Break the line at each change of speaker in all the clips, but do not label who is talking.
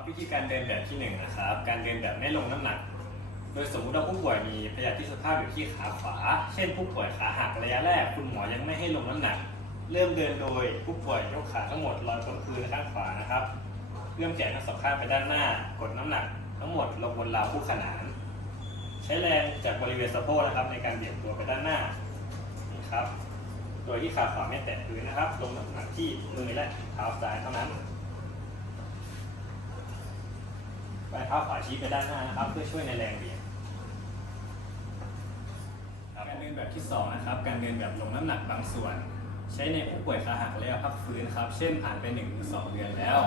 ครับวิธีการเดินแบบที่หนึ่งนะครับ การเดินแบบไม่ลงน้ำหนัก โดยสมมติว่าผู้ป่วยมีพยาธิสภาพอยู่ที่ขาขวา เช่น ผู้ป่วยขาหักระยะแรก คุณหมอยังไม่ให้ลงน้ำหนัก เริ่มเดินโดยผู้ป่วยยกขาทั้งหมดลอยบนพื้นข้างขวานะครับเอื้อมแขนทั้งสองข้างไปด้านหน้า กดน้ำหนัก ทั้งหมดลงบนราวคู่ขนาน ใช้แรงจากบริเวณสะโพกนะครับ ในการเบี่ยงตัวไปด้านหน้านี่ครับ โดยที่ขาขวาไม่แตะพื้นนะครับ ลงน้ำหนักที่มือและเท้าซ้ายเท่านั้น ปลายเท้าขวาชี้ไปด้านหน้านะครับ เพื่อช่วยในแรงเบี่ยงการเดินแบบที่สองนะครับ การเดินแบบลงน้ำหนักบางส่วน ใช้ในผู้ป่วยขาหักระยะพักฟื้นครับ เช่นผ่านไป1นถึงสเดือนแล้ว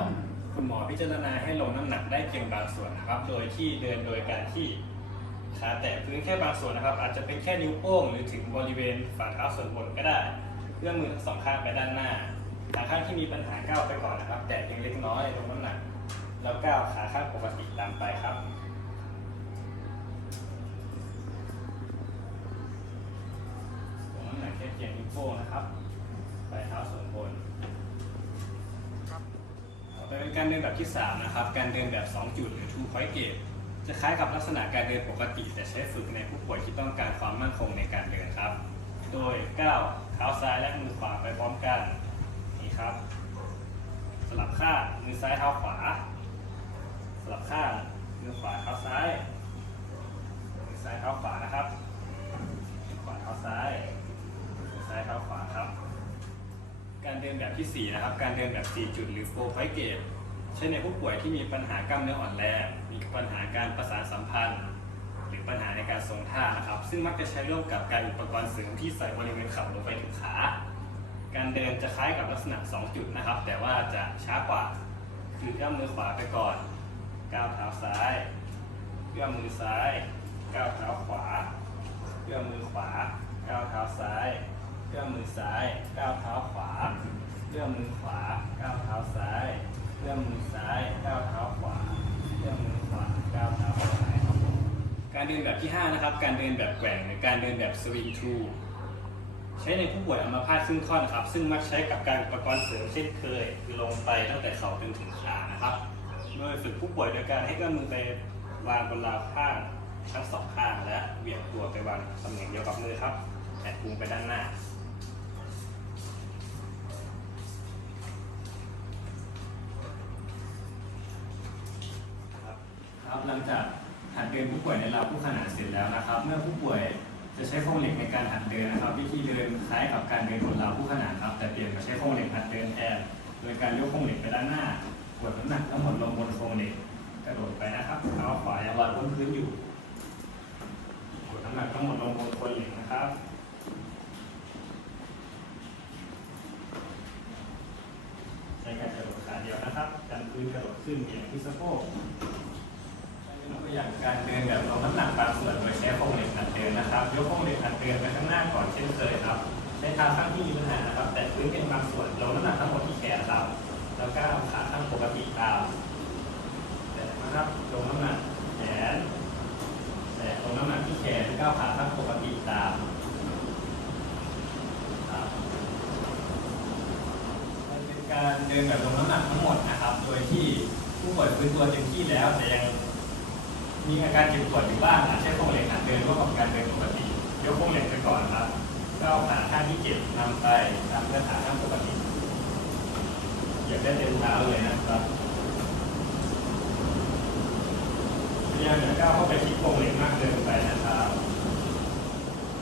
คุณหมอพิจารณาให้ลงน้ำหนักได้เพียงบางส่วนนะครับ โดยที่เดินโดยการที่ขาแตะพื้นแค่บางส่วนนะครับ อาจจะเป็นแค่นิ้วโป้งหรือถึงบริเวณฝ่าเท้าส่วนบนก็ได้เพื่อมือทั้งสองข้างไปด้านหน้าขาข้างที่มีปัญหาก้าวไปก่อนนะครับ แตะเพียงเล็กน้อยลงน้ำหนัก แล้วก้าวขาข้างปกติตามไปครับลงน้ำหนักแค่เพียงนิ้วโป้งนะครับปลายเท้าส่วนบนต่อไปเป็นการเดินแบบที่ 3 นะครับ การเดินแบบ 2 จุดหรือ two point gate จะคล้ายกับลักษณะการเดินปกติ แต่ใช้ฝึกในผู้ป่วยที่ต้องการความมั่นคงในการเดินครับ โดยก้าวเท้าซ้ายและมือขวาไปพร้อมกันนี่ครับ สลับข้างมือซ้ายเท้าขวา สลับข้างมือขวาเท้าซ้ายมือซ้ายเท้าขวานะครับขวาเท้าซ้ายมือซ้ายเท้าขวาครับ การเดินแบบที่ 4 นะครับ การเดินแบบ 4 จุดหรือ four point gate ใช้ในผู้ป่วยที่มีปัญหากล้ามเนื้ออ่อนแรงมีปัญหาการประสานสัมพันธ์ หรือปัญหาในการทรงท่านะครับ ซึ่งมักจะใช้ร่วมกับการอุปกรณ์เสริมที่ใส่บริเวณเข่าลงไปถึงขาการเดินจะคล้ายกับลักษณะ 2 จุดนะครับ แต่ว่าจะช้ากว่า คือเอื้อมมือขวาไปก่อน ก้าวเท้าซ้ายเอื้อมมือซ้ายก้าวเท้าขวาเอื้อมมือขวาก้าวเท้าซ้ายเอื้อมมือซ้ายก้าวเท้าขวาเอื้อมมือขวาก้าวเท้าซ้ายเอื้อมมือซ้ายก้าวเท้าขวาเอื้อมมือขวาก้าวเท้าซ้ายครับผมการเดินแบบที่ 5 นะครับ การเดินแบบแกว่งหรือการเดินแบบสวิงทรูใช้ในผู้ป่วยอัมพาตครึ่งท่อนครับ ซึ่งมักใช้กับการอุปกรณ์เสริมเช่นเคยคือลงไปตั้งแต่เข่าจนถึงขานะครับ โดยฝึกผู้ป่วยโดยการให้เอื้อมมือไปวางบนราวข้างทั้งสองข้างและเหวี่ยงตัวไปวางตำแหน่งเดียวกับมือครับแตะพุงไปด้านหน้าครับครับหลังจากหัดเดินผู้ป่วยในราวผู้ขนานเสร็จแล้วนะครับ เมื่อผู้ป่วยจะใช้โครงเหล็กในการหัดเดินนะครับ วิธีเดินคล้ายกับการเดินบนราวผู้ขนานครับ แต่เปลี่ยนมาใช้โครงเหล็กหัดเดินแทนโดยการยกโครงเหล็กไปด้านหน้า กดน้ำหนักทั้งหมดลงบนโครงเหล็กกระโดดไปนะครับเท้าขวายังลอยบนพื้นอยู่กดน้ำหนักทั้งหมดลงบนโครงเหล็กนะครับใช้การกระโดดขาเดียวนะครับกันพื้นกระโดดขึ้นเหวี่ยงที่สะโพกยกตัวอย่างการเดินแบบลงน้ำหนักบางส่วนโดยใช้โครงเหล็กหัดเดินนะครับ ยกโครงเหล็กหัดเดินไปข้างหน้าก่อนเช่นเคยครับใช้เท้าข้างที่มีปัญหานะครับ แต่พื้นเป็นบางส่วนลงน้ำหนักทั้งหมดที่แขนครับ แล้วก็เอาขาข้างปกติตามแต่นะครับลงน้ำหนักแขนแต่ลงน้ำหนักที่แขนก้าวขาข้างปกติตามครับมันเป็นการเดินแบบลงน้ำหนักทั้งหมดนะครับ โดยที่ผู้ป่วยฟื้นตัวเต็มที่แล้วแต่ยังมีอาการเจ็บปวดอยู่บ้างอาจใช้โครงเหล็กหัดเดินร่วมกับการเดินปกติยกโครงเหล็กไปก่อนครับก้าวขาข้างที่เจ็บนำไปตามเพื่อขาข้างปกติ เหยียบได้เต็มเท้าเลยนะครับพยายามอย่าก้าวเข้าไปที่โครงเหล็กมากเกินไปนะครับ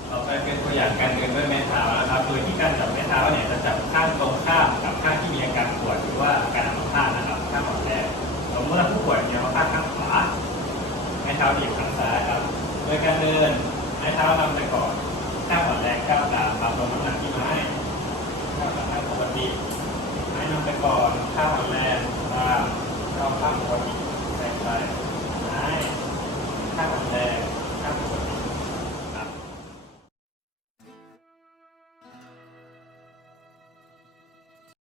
ต่อไปเป็นตัวอย่างการเดินด้วยไม้เท้านะครับ โดยที่การจับไม้เท้าเนี่ยจะจับข้างตรงข้ามกับข้างที่มีอาการปวดหรือว่าอาการอัมพาตนะครับข้างอ่อนแรงสมมติว่าผู้ป่วยมีอัมพาตข้างขวาไม้เท้าดีบข้างซ้ายครับ โดยการเดินไม้เท้านำไปก่อนข้างอ่อนแรงก้าวตามปรับลงน้ำหนักที่ไม้ก้าวกับข้างปกติ ไม้นไปก่อนข้างอ่อนแรงตามก้าวข้างปกติ